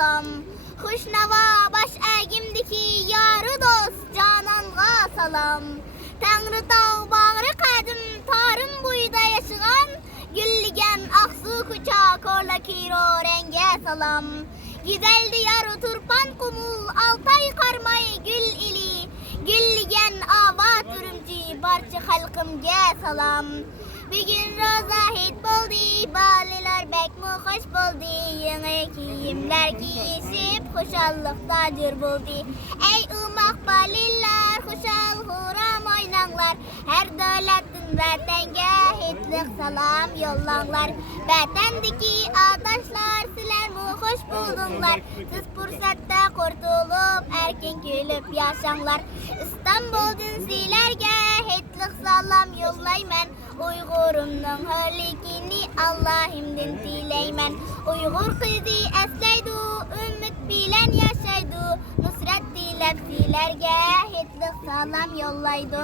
salam. Xuşnava baş əgimdiki yarı dost cananğa salam. Tanrı tağ bağrı qadim tarım buyda yaşıgan Gülligen aksu kuça korla kiro renge salam. Güzel diyarı turpan kumul altay karmay gül ili Gülligen avat ürümci barçı halkımga salam. Bugün roza hit boldi, baliler bek mi hoş boldi. Yeni kimler giyisip hoşallıktadır buldu. Ey ımak balillar hoşal huram oynanlar. Her devletin vatenge hitlik salam yollanlar. Vatendeki adaşlar siler mu hoş buldunlar. Siz fırsatta kurtulup erken gülüp yaşanlar. İstanbul'dun silerge hitlik salam yollaymen. Uygurumnun hörlikini Allah'imdin dileymen. Uygur kızı silerge hitlik salam yollaydı.